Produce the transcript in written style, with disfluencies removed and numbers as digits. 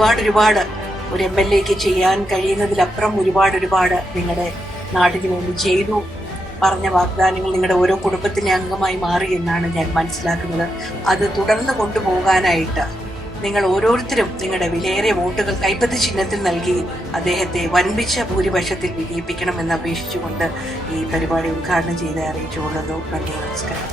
ഒരുപാട് ഒരു MLA-ക്ക് ചെയ്യാൻ കഴിയുന്നതിലപ്പുറം ഒരുപാട് നിങ്ങളുടെ നാടിന് വേണ്ടി ചെയ്തു. പറഞ്ഞ വാഗ്ദാനങ്ങൾ നിങ്ങളുടെ ഓരോ കുടുംബത്തിലെ അംഗമായി മാറി എന്നാണ് ഞാൻ മനസ്സിലാക്കുന്നത്. അത് തുടർന്ന് കൊണ്ടുപോകാനായിട്ട് നിങ്ങൾ ഓരോരുത്തരും നിങ്ങളുടെ വിലയേറിയ വോട്ടുകൾ കൈപ്പത്തി ചിഹ്നത്തിൽ നൽകി അദ്ദേഹത്തെ വൻപിച്ച ഭൂരിപക്ഷത്തിൽ വിജയിപ്പിക്കണമെന്ന് അപേക്ഷിച്ചുകൊണ്ട് ഈ പരിപാടി ഉദ്ഘാടനം ചെയ്ത് അറിയിച്ചുകൊള്ളുന്നു. നന്ദി, നമസ്കാരം.